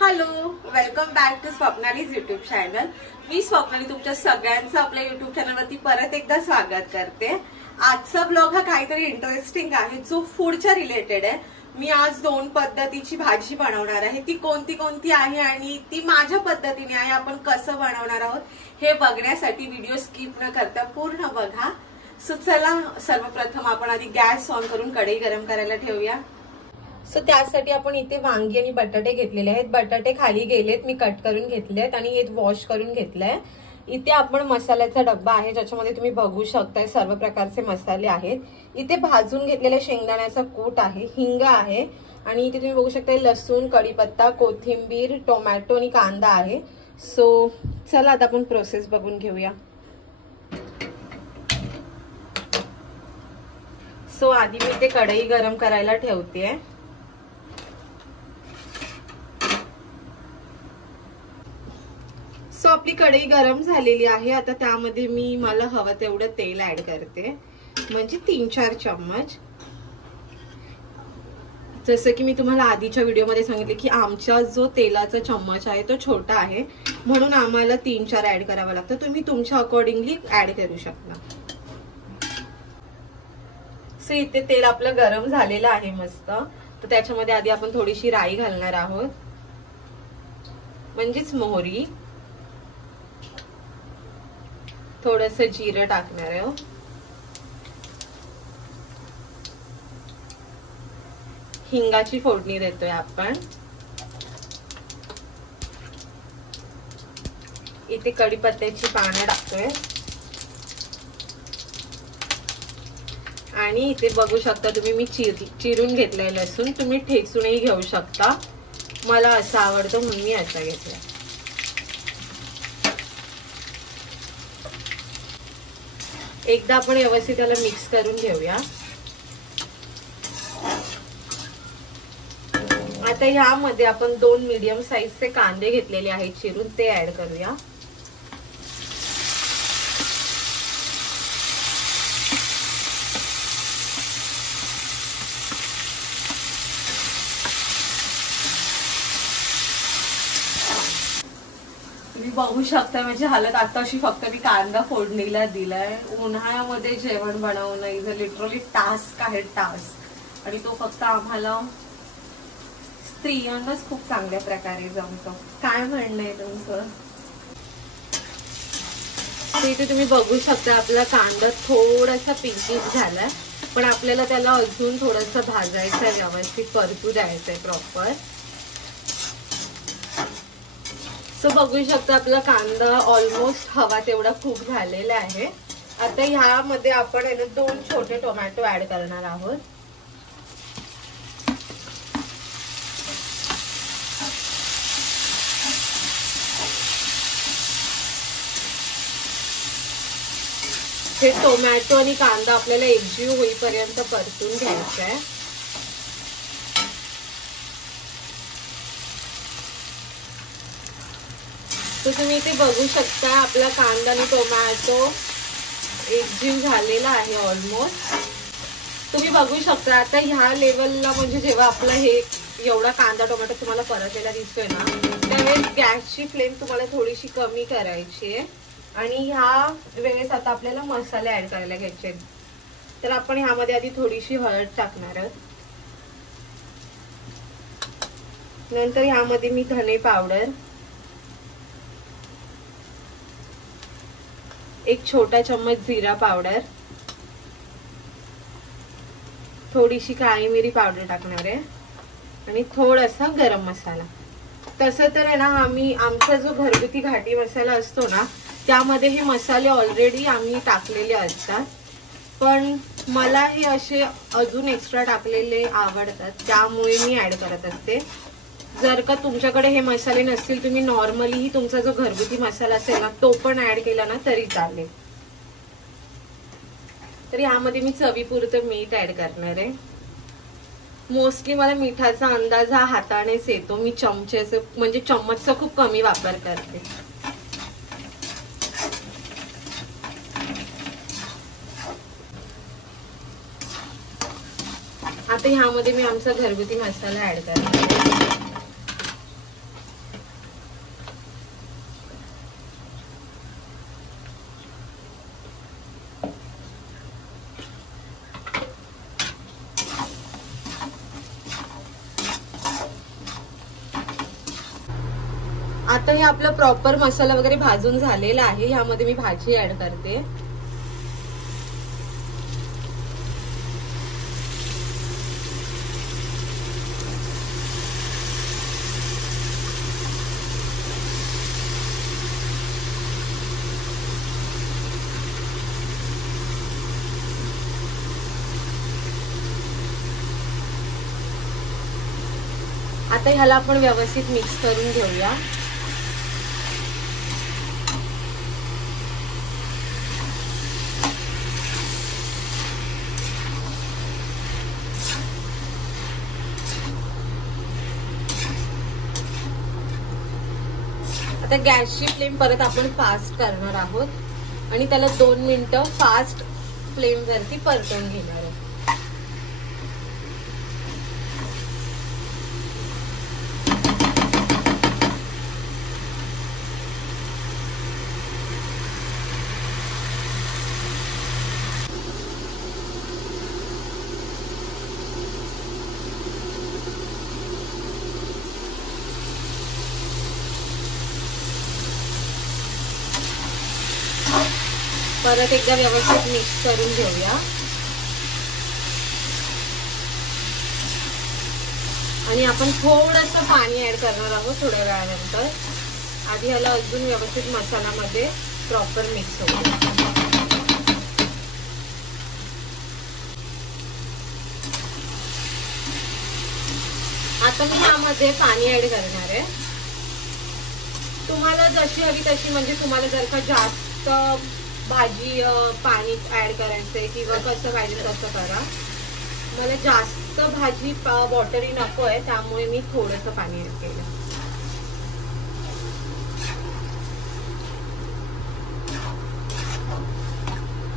Hello, welcome back to Swapnali's YouTube channel. मी स्वप्नाली तुमच्या सगळ्यांचं आपल्या युट्यूब चॅनलवरती परत एकदा स्वागत करते। आजचा ब्लॉग हा काहीतरी इंटरेस्टिंग आहे, जो फूडच्या रिलेटेड आहे। मी आज दोन पद्धतीची भाजी बनवणार आहे। ती कोणती आहे आणि ती माझ्या पद्धतीने आहे। आपण कसं बनवणार आहोत हे बघण्यासाठी व्हिडिओ स्किप न करता पूर्ण बघा। सो चला, सर्वप्रथम आपण आधी गॅस ऑन करून कढई गरम करायला ठेवूया। सो त्यासाठी आपण इथे वांगी आणि बटाटे घेतलेले आहेत। बटाटे खाली गेलेत, मी कट करून घेतलेत आणि हे वॉश करून घेतलंय। इथे आपण मसाल्याचा डब्बा आहे, ज्याच्यामध्ये तुम्ही बघू शकताय सर्व प्रकारचे मसाले आहेत। इथे भाजून घेतलेल्या शेंगदाण्याचा कूट आहे, हिंग आहे आणि इथे तुम्ही बघू शकताय लसूण, कढीपत्ता, कोथिंबीर, टोमॅटो आणि कांदा आहे। सो चला आता आपण प्रोसेस बघून घेऊया। सो आधी मी ते कढई गरम करायला ठेवते। सो आपली कढई गरम झालेली आहे। आता त्यामध्ये मला हवं तेवढं तेल ऍड करते, म्हणजे 3-4 चम्मच। जसं की मी तुम्हाला आधीच्या व्हिडिओमध्ये सांगितले की आमचा जो तेलाचा चम्मच आहे तो छोटा आहे, म्हणून आम्हाला 3-4 ऍड करावं लागतं। तुम्ही तुमच्या अकॉर्डिंगली ऍड करू शकता। सो इथे तेल आपलं गरम झालेलं आहे मस्त। तर त्याच्यामध्ये आधी आपण थोडीशी राई घालणार आहोत, म्हणजेच मोहरी, थोडंसं जिरं टाकणार आहे। हिंगाची फोडणी देतोय आपण। इथे कढीपत्त्याची पानं टाकतोय आणि इथे बघू शकता तुम्ही मी चिरून घेतलंय लसूण। तुम्ही ठेचूनही घेऊ शकता, मला असं आवडतं म्हणून मी असा घेतला। एकदा आपण व्यवस्थित त्याला मिक्स करून घेऊया। आता यामध्ये आपण 2 मीडियम साईजचे कांदे घेतलेले आहेत चिरून, ते ऍड करूया। तुम्ही बघू शकता म्हणजे हालत आताशी फक्त मी कांदा फोडणीला दिलाय। उन्हाळ्यामध्ये जेवण बनवणं इज लिटरली टास्क आहे, टास्क। आणि तो फक्त आम्हाला स्त्रियांनाच खूप चांगल्या प्रकारे जमतो। काय म्हणणं आहे तुमचं? इथे तुम्ही बघू शकता आपला कांदा थोडासा पिंकिश झालाय, पण आपल्याला त्याला अजून थोडंसं भाजायचं, व्यवस्थित परतू द्यायचंय प्रॉपर। सो बघू शकता आपला कांदा ऑलमोस्ट हवा तेवढा खूप झालेला आहे। आता ह्यामध्ये आपण 2 छोटे टोमॅटो ऍड करणार आहोत। हे टोमॅटो आणि कांदा आपल्याला एकजीव होईपर्यंत परतून घ्यायचा आहे। तर तुम्ही इथे बघू शकता आपला कांदा आणि टोमॅटो एकजीव झालेला आहे ऑलमोस्ट। तुम्ही बघू शकता आता ह्या लेवलला, म्हणजे जेव्हा आपला हे एवढा कांदा टोमॅटो तुम्हाला परतलेला दिसतोय ना, त्यावेळेस गॅसची फ्लेम तुम्हाला थोडीशी कमी करायची आहे। आणि ह्या वेळेस आता आपल्याला मसाले ऍड करायला घ्यायचे। तर आपण ह्यामध्ये आधी थोडीशी हळद टाकणार आहोत, नंतर ह्यामध्ये मी धने पावडर, 1 छोटा चम्मच जीरा पावडर, थोडीशी काळी मिरी पावडर टाकणार आहे आणि थोडासा गरम मसाला। तसं तर आहे ना, आमचा जो घरगुती घाटी मसाला असतो ना, त्यामध्ये हे मसाले ऑलरेडी आम्ही टाकलेले असतात, पण मला हे असे अजून एक्स्ट्रा टाकलेले आवडतात, त्यामुळे मी ऍड करत असते। जर का तुमच्याकडे हे मसाले नसतील, तुम्ही नॉर्मली तुमचा जो घरगुती मसाला असेल ना, तो पण ऍड केला ना तरी चालेल। तर यामध्ये मी चवीपुरतं मीठ ऍड करणार आहे। मोस्टली मला मिठाचा अंदाज हा हातानेच येतो, मी चम्मचचा खूप कमी वापर करते। आता ह्यामध्ये मी आमचा घरगुती मसाला ऍड करते। आता हे आपलं प्रॉपर मसाला वगैरे भाजून झालेला आहे. ह्यामध्ये मी भाजी ऍड करते. आता ह्याला आपण व्यवस्थित मिक्स करून घेऊया. आता गॅसची फ्लेम परत आपण फास्ट करणार आहोत आणि त्याला 2 मिनिटं फास्ट फ्लेम वरती परतवून घेणार आहोत. परत एकदा व्यवस्थित मिक्स करून घेऊया आणि आपण थोडंसं पाणी ऍड करणार आहोत थोड्या वेळानंतर. आधी ह्याला अजून व्यवस्थित मसाल्यामध्ये प्रॉपर मिक्स होईल. आता मी यामध्ये पाणी ऍड करणार आहे. तुम्हाला जशी हवी तशी, म्हणजे तुम्हाला जर का जास्त भाजी पाणी ऍड करायचंय किंवा कसं पाहिजे तसं करा. मला जास्त भाजी वॉटरी नको आहे, त्यामुळे मी थोडंसं पाणी ऍड केलं.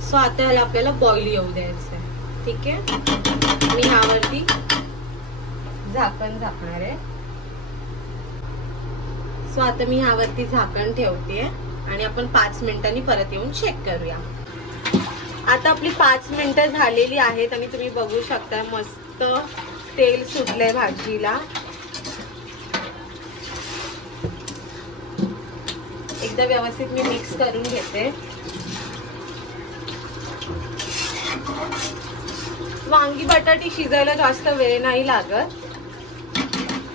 सो आता ह्याला आपल्याला बॉईल येऊ द्यायचं आहे. ठीक आहे, मी ह्यावरती झाकण झाकणार आहे. सो आता मी ह्यावरती झाकण ठेवते आणि आपण 5 मिनिटांनी परत येऊन चेक करूया. आता आपली 5 मिनिटं झालेली आहेत आणि तुम्ही बघू शकता मस्त तेल सुटलंय भाजीला. एकदा व्यवस्थित मी मिक्स करून घेते. वांगी बटाटी शिजायला जास्त वेळ नाही लागत.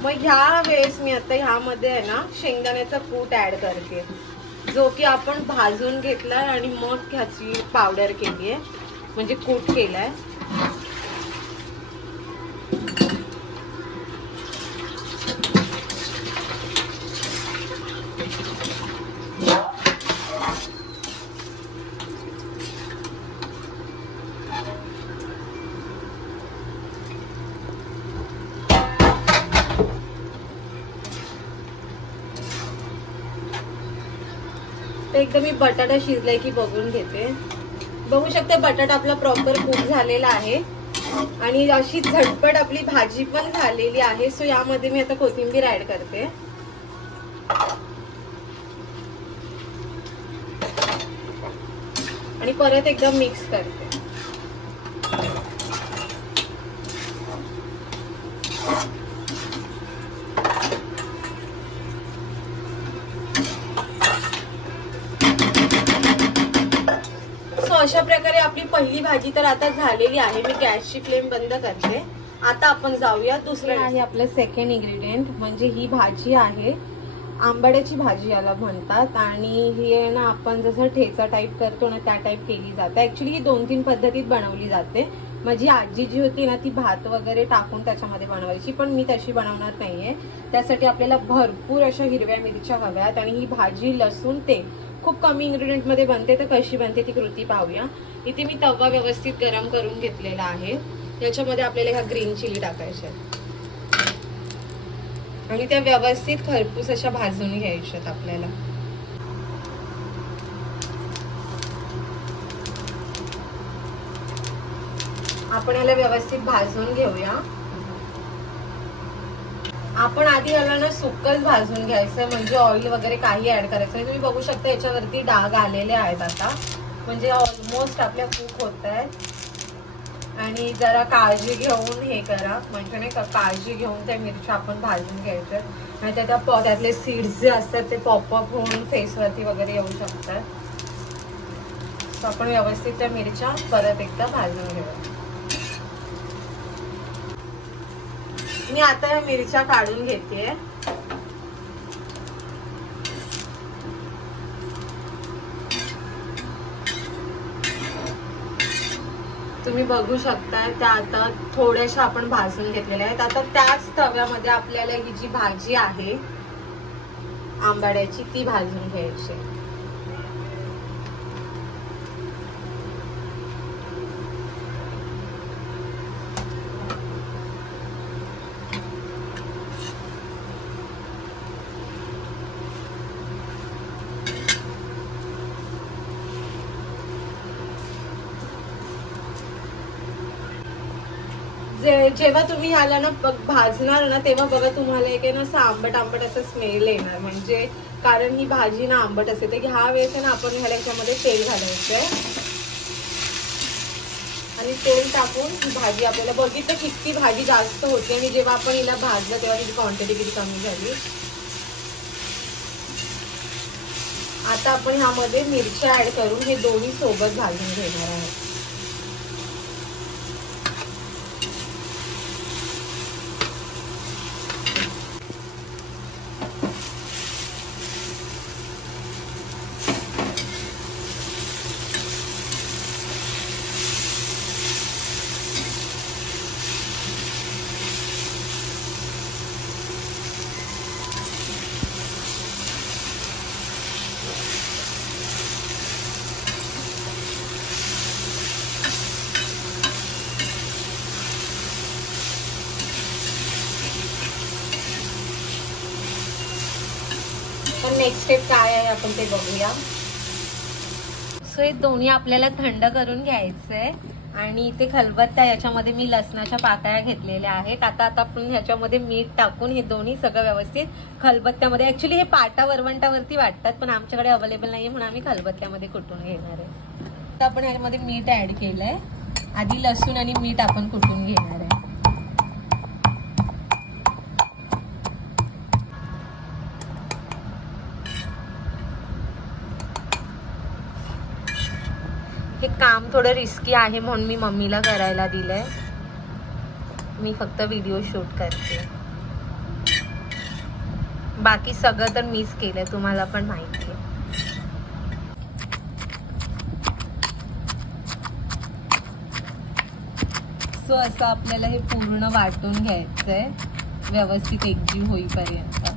मग ह्या वेळेस मी आता ह्यामध्ये आहे ना शेंगदाण्याचा कूट ऍड करते, जो की आपण भाजून घेतलाय आणि मग ह्याची पावडर केली आहे, म्हणजे कूट केलाय. एकदम मी बटाटा शिजलाय की बघून घेते. बघू शकते बटाटा आपला प्रॉपर कुक झालेला आहे आणि अशी झटपट आपली भाजी पण झालेली आहे. सो यामध्ये मी आता कोथिंबीर ऍड करते. आणि परत एकदा मिक्स करते. अशा प्रकारे आपली पहिली भाजी तर आता झालेली आहे. मी गॅसची फ्लेम बंद करते. आता आपण जाऊया दुसरं आहे आपलं सेकंड इन्ग्रेडियंट, म्हणजे ही भाजी आहे आंबाड्याची भाजी याला म्हणतात. आणि ही आहे ना आपण जसं ठेचा टाईप करतो ना त्या टाईप केली जाते. ऍक्च्युली ही 2-3 पद्धतीत बनवली जाते. माझी आजी जी होती ना ती भात वगैरे टाकून त्याच्यामध्ये बनवायची, पण मी तशी बनवणार नाहीये. त्यासाठी आपल्याला भरपूर अशा हिरव्या मिरच्या हव्यात आणि ही भाजी लसूण ते खूप कमी इन्ग्रेडियंट मध्ये बनते. तर कशी बनते ती कृती पाहूया. इथे मी तवा व्यवस्थित गरम करून घेतलेला आहे. याच्यामध्ये आपल्याला ह्या ग्रीन चिली टाकायच्या आणि त्या व्यवस्थित खरपूस अशा भाजून घ्यायच्यात आपल्याला. आपण याला व्यवस्थित भाजून घेऊया. आपण आधी याला ना सुक्कच भाजून घ्यायचं, म्हणजे ऑइल वगैरे काही ऍड करायचं नाही. तुम्ही बघू शकता याच्यावरती डाग आलेले आहेत आता, म्हणजे ऑलमोस्ट आपल्या कुक होत आहेत. आणि जरा काळजी घेऊन हे करा, म्हणजे नाही का काळजी घेऊन त्या मिरच्या आपण भाजून घ्यायच्या, आणि त्यातले सीड्स जे असतात ते पॉपअप होऊन फेसवरती वगैरे येऊ शकतात. तर आपण व्यवस्थित त्या मिरच्या परत एकदा भाजून घेऊया. मी आता या मिरच्या काढून घेते. तुम्ही बघू शकता त्या आता थोड्याशा आपण भाजून घेतलेल्या आहेत. आता त्याच तव्यामध्ये आपल्याला ही जी भाजी आहे आंबाड्याची ती भाजून घ्यायची. जेव्हा तुम्ही ह्याला ना भाजणार ना तेव्हा बघा तुम्हाला एक ना असं आंबट आंबट असं स्मेल येणार, म्हणजे कारण ही भाजी ना आंबट असते. तर ह्या वेळेस ना आपण ह्याला याच्यामध्ये तेल घालायचंय आणि तेल टाकून ही भाजी आपल्याला बघितलं किती भाजी जास्त होती आणि जेव्हा आपण हिला भाजलं तेव्हा तिची क्वांटिटी किती कमी झाली. आता आपण ह्यामध्ये मिरच्या ऍड करून हे दोन्ही सोबत भाजून घेणार आहोत. तर नेक्स्ट स्टेप काय आहे आपण ते बघूया. सो हे दोन्ही आपल्याला थंड करून घ्यायचंय आणि इथे खलबत्ता याच्यामध्ये मी लसणाच्या पाकळ्या घेतलेल्या आहेत. आता आपण ह्याच्यामध्ये मीठ टाकून हे दोन्ही सगळं व्यवस्थित खलबत्त्यामध्ये, ऍक्च्युली हे पाटा वरवंटावरती वाटतात पण आमच्याकडे अवेलेबल नाहीये म्हणून आम्ही खलबत्त्यामध्ये कुटून घेणार आहे. तर आपण ह्यामध्ये मीठ ऍड केलंय. आधी लसूण आणि मीठ आपण कुटून घेणार आहे. हे काम थोडं रिस्की आहे म्हणून मी मम्मीला करायला दिलंय. मी फक्त व्हिडिओ शूट करते, बाकी सगळं तर मीच केलंय, तुम्हाला पण माहिती आहे. सो असं आपल्याला हे पूर्ण वाटून घ्यायचंय व्यवस्थित एकजीव होईपर्यंत.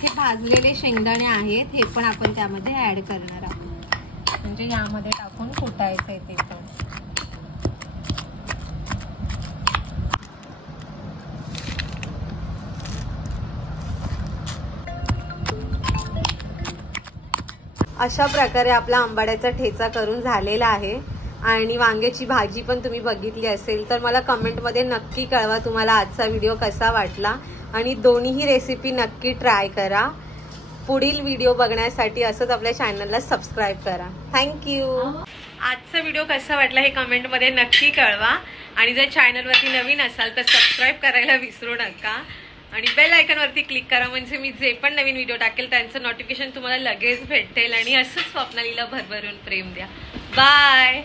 हे भाजलेले शेंगदाणे आहेत, हे पण आपण त्यामध्ये ऍड करणार आहोत, म्हणजे यामध्ये टाकून कुटायचं आहे ते पण. अशा प्रकारे आपला आंबाड्याचा ठेचा करून झालेला आहे. आणि वांग्याची भाजी पण तुम्ही बघितली असेल तर मला कमेंटमध्ये नक्की कळवा तुम्हाला आजचा व्हिडिओ कसा वाटला, आणि दोन्हीही रेसिपी नक्की ट्राय करा. पुढील व्हिडिओ बघण्यासाठी असंच आपल्या चॅनलला सबस्क्राईब करा. थँक्यू. आजचा व्हिडिओ कसा वाटला हे कमेंटमध्ये नक्की कळवा, आणि जर चॅनलवरती नवीन असाल तर सबस्क्राईब करायला विसरू नका आणि बेल आयकॉनवरती क्लिक करा, म्हणजे मी जे पण नवीन व्हिडिओ टाकेल त्यांचं नोटिफिकेशन तुम्हाला लगेच भेटेल. आणि असंच स्वप्नालीला भरभरून प्रेम द्या. बाय.